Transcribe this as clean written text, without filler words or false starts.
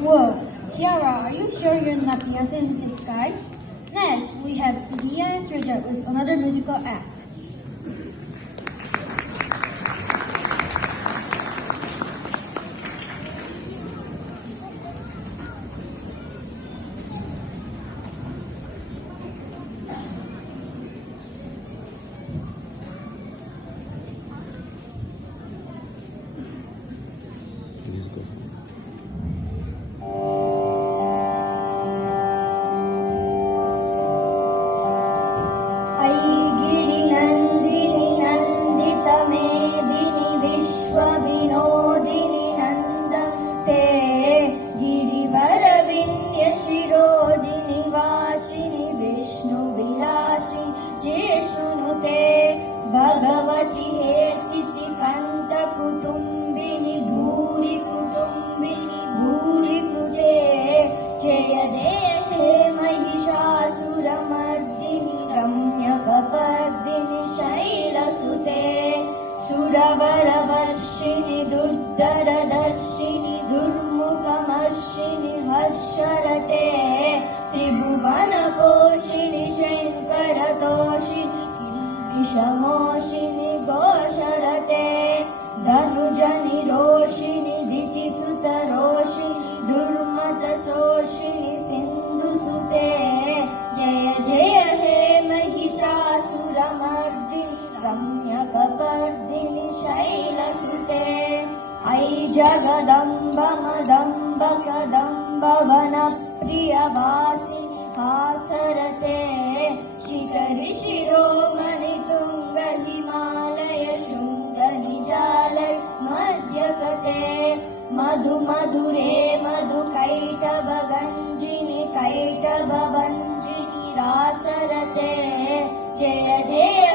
Whoa, Tiara, are you sure you're not Beyonce in disguise? Next, we have Dia and Srijat with another musical act. भगवती हे city कंठ कुटुंबिनी भूरि कुटुंबिनी भूरि कृते जय जय हे महिषासुरमर्दिनि रम्यकपर्दिनि शैलसुते सुरवरवर्षिणि दुर्धरदर्शिनि दुर्मुखमर्षिणि हर्षरते त्रिभुवनपोषिणि शङ्करतोषिणि विषमोषिणि घोषरते धनुजनि रोषिणि दितिसुतरोषिणि दुर्मतशोषिणि सिन्धुसुते जय जय हे महिषासुरमर्दिनि रम्यकपर्दिनि शैलसुते ऐ जगदम्ब मदम्ब कदम्ब वनप्रियवासिनि हासरते शिखरि शिरोमणि तुंग हिमालय शृंग निजालय मध्यकते मधु मधुरे मधु कैटभ गंजिनि कैटभ भंजिनि रासरते जय जय